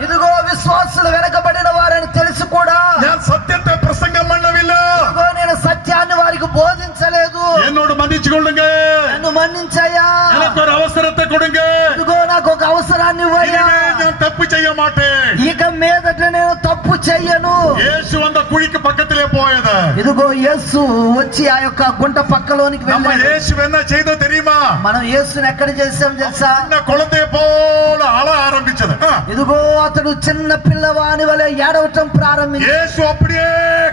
ఇదిగో విశ్వాసులు వెనకబడిన వారని తెలుసు కూడా ഞാൻ സത്യത്തെ പ്രസംഗം பண்ணவில்லை. ఇదిగో నేను సత్యాన్ని వారికి బోధించలేదు. എന്നോട് മன்னிച്ചുകൊള്ളുங்க. నన్ను మన్నించయ్యా. எனக்கு ஒரு அவசரத்தை கொடுங்க. ఇదిగో నాకు ఒక అవసరాన్ని ఇవ్వయ్యా. ഞാൻ തപ്പ് ചെയ്യ മാട്ടേൻ. ఇక మీదట నేను తప్పు చెయ్యను. యేసు அந்த குழிக்கு பக்கத்திலே போயது. ఇదిగో యేసు వచ్చి ఆ యొక్క గుంట పక్కలోనికి நம்ம వెళ్ళాడు. యేసు என்ன செய்தோ தெரியுமா? మనం యేసుని ఎక్కడ చేసాం తెలుసా? చిన్న కుళందే పోల అల ఆరంభించదు. ఇదిగో అతడు చిన్న పిల్లవాని వలె ఏడవటం ప్రారంభించాడు. యేసు அப்படியே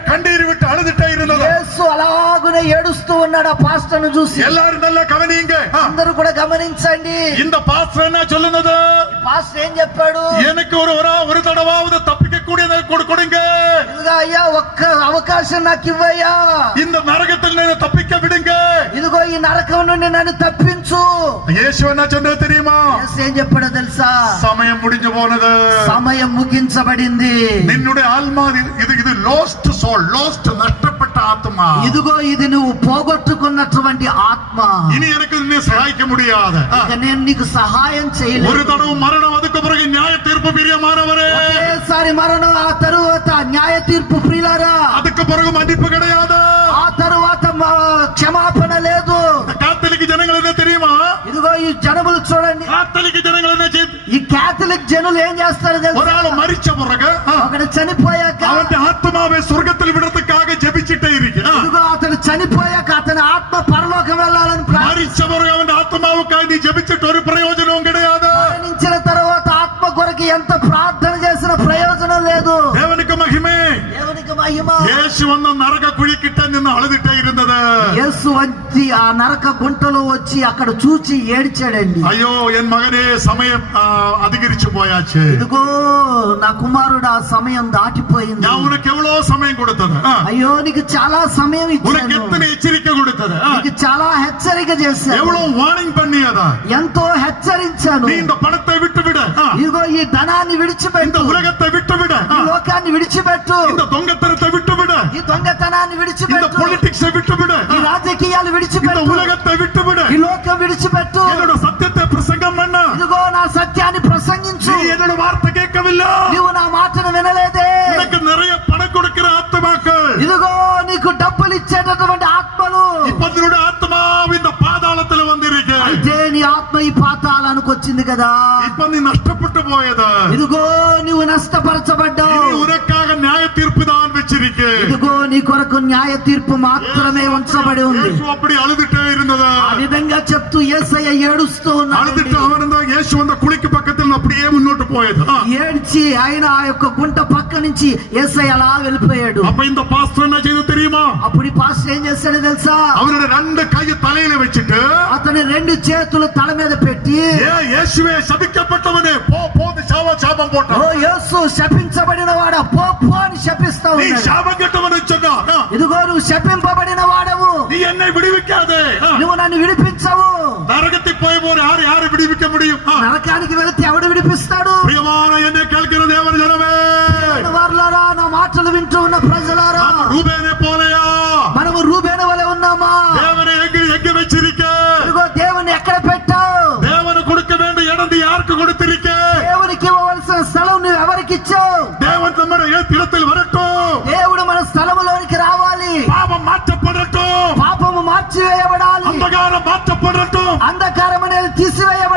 கண்ணீர் விட்டு அழுதுட்டே இருந்தது. యేసు అలాగునే ఏడుస్తూ ఉన్నాడు ఆ పాస్టర్ను చూసి. எல்லாரும் நல்லா கவனிங்க. అందరూ కూడా గమనించండి. இந்த பாஸ்டர் என்ன சொல்லுனது? పాస్టర్ ఏం చెప్పాడు? எனக்கு ஒரு தடவாவது தப்பிக்க கூடியதை கொடுங்க. ఇదిగో అయ్యా ఒక్క అవకాశం నాకు ఇవ్వయ్యా. இந்த நரகத்தில் నేను தப்பிக்க விடுங்க. ఇదిగో ఈ నరకం నుండి నన్ను తప్పించు. యేసు என்ன சொன்னது தெரியுமா? యేసు ఏం చెప్పాడో తెలుసా? సమయం முடிஞ்சு போனது. సమయం ముగించబడింది. నిన్నుடைய ఆత్మ ఇది లాస్ట్ సోల్, లాస్ట్ నష్టപ്പെട്ട ఆత్మ. ఇదిగో ఇది నువ్వు పోగొట్టుకున్నటువంటి ఆత్మ. ఇని எனக்கு నిన్ను సహాయిக்க முடியாது. ఇక నేను నీకు సహాయం చేయలేను. ஒரு தடவை மரணம், அதுக்கு பிறகு நியாய தீர்ப்பு பிரியமானவரே. ఒకేసారి మరణం, ఆ తరువాత న్యాయ తీర్పు ప్రియులారా. அதுக்கு பிறகு மன்னிப்பு கிடையாது. ఆ తరువాత క్షమాపణ లేదు. காத்தலிக் జనங்கள் என்ன தெரியுமா? ఇదిగో ఈ జనములు చూడండి. காத்தலிக் జనங்கள் என்ன செய்து? ఈ క్యాథలిక్ జనులు ఏం చేస్తారు తెలుసా? ஒராள் மரிச்ச பிறகு ఒకడు చనిపోయాక அவன் ஆத்மாவை சொர்க்கத்தில் விடுறதுக்காக ஜெபிச்சிட்டே இருக்கு. ఇదిగో అతను చనిపోయాక అతని ఆత్మ పరలోకం వెళ్ళాలని மரிச்ச பிறகு அவன் ఆత్మాவுக்காக நீ ஜெபிச்சிட்டு ஒரு பிரயோஜனம் கிடையாது. మరణించిన తర్వాత ఆత్మ కొరకు ఎంత ప్రార్థన చేసిన ప్రయోజనం లేదు. தேவனுக்கு மகிமை. దేవునికి మహిమ. యేసు వన్న నరక కుడికిట్ట నిన్ను అழுதுட்டே இருந்தது. యేసు వచ్చి ఆ నరక గుంటలో వచ్చి అక్కడ చూచి ఏడ్చాడండి. అయ్యో ఎన్ మగనే సమయం అధిగరించి పోయాச்சு. ఇదిగో నా కుమారుడు ఆ సమయం దాటిపోయింది. நான் உனக்கு எவ்வளவு சமயம் கொடுத்தது? అయ్యో నీకు చాలా సమయం உனக்கு ఇచ్చాను. எத்தனை எச்சரிக்கை கொடுத்தது? నీకు చాలా హెచ్చరిక చేశాను. எவ்வளவு வார்னிங் பண்ணியதா? ఎంతో హెచ్చరించాను. நீ இந்த பணத்தை விட்டு விடு. ఇదిగో ఈ ధనాన్ని இந்த విడిచిపెట్టు. உலகத்தை விட்டு விடு. ఈ లోకాన్ని విడిచిపెట్టు. இந்த దొంగతనத்தை விட்டு விடு. ఈ దొంగతనాన్ని இந்த విడిచిపెట్టు. பொலிட்டிக்ஸ் விட்டு விடு. ఈ రాజకీయాలు இந்த విడిచిపెట్టు. உலகத்தை விட்டு விடு. ఈ లోకం విడిచిపెట్టు. என்னோட సత్యத்தை பிரசங்கம் பண்ண. ఇదిగో నా సత్యాన్ని ప్రసంగించు. நீ என்னோட வார்த்தை கேட்கவில்லை. నీవు నా మాటను వినలేదే. உனக்கு நிறைய பணம் கொடுக்கிற ஆத்மாக்கள். ఇదిగో నీకు డబ్బులు ఇచ్చేటటువంటి ఆత్మలు. இப்ப உன்னோட ஆத்மா இந்த பாதாளத்துல வந்திருக்கு. అయితే నీ ఆత్మ ఈ పాతాళానికి వచ్చింది కదా. இப்ப நீ நஷ்டப்பட்டு போயது. ఇదిగో నువ్వు నష్టపరచబడ్డావు. இனி உனக்காக நியாய தீர்ப்பு தான் வச்சிருக்கு. ఇదిగో నీ కొరకు న్యాయ తీర్పు మాత్రమే ఉంచబడి ఉంది. యేసు அப்படி அழுதுட்டே இருந்தது. ఆ విధంగా చెప్తూ యేసయ్య ఏడుస్తూ அழுதுட்டு ఉన్నాడు. அவன் தான் యేసు அந்த குழிக்கு பக்கத்துல அப்படியே முன்னோட்டு போயது. ఏడ్చి ఆయన ఆ యొక్క గుంట పక్క నుంచి యేసయ్య అలా వెళ్ళిపోయాడు. அப்ப இந்த பாஸ்டர் என்ன செய்து தெரியுமா? అప్పుడు ఈ పాస్టర్ ఏం చేశాడో తెలుసా? அவரோட ரெண்டு கையை தலையில வச்சிட்டு అతని రెండు చేతులు తల మీద పెట్టి, இயேசுவே சபிக்கப்பட்டவனே போ போன்னு சாபம் ఓ போட்டான். యేసు శపించబడిన వాడా, పో పో అని శపిస్తా நீ ఉన్నాడు. சாபம் கெட்டவனு சொன்னா ఇదిగో నువ్వు శపింపబడిన వాడవు. நீ என்னை விடுவிக்காதே. నువ్వు నన్ను విడిపించవు. நரகத்துக்கு போய் போற யாரு விடுவிக்க முடியும்? నరకానికి వెళితే ఎవడు విడిపిస్తాడు? பிரியமான என்னை கேட்கிற தேவ ஜனமே, వారలారా, నా మాటలు వింటూ ఉన్న ప్రజలారా, ரூபேனே போலையா మనము రూబేను వలె ఉన్నామా? தேவனை எங்க வச்சிருக்க? ఇదిగో దేవుని ఎక్కడ పెట్టావు? தேவனை கொடுக்க வேண்டிய இடம் யாருக்கு கொடுத்திருக்க? దేవునికి ఇవ్వవలసిన స్థలం నువ్వు ఎవరికి ఇచ్చావు? தேவன் நம்ம இடத்தில் வரட்டும். దేవుడు మన స్థలములోనికి రావాలి. பாவம் மாற்றப்படட்டும். పాపము మార్చివేయబడాలి. అంధకారం மாற்றப்படட்டும். అంధకారం అనేది తీసివేయబడాలి.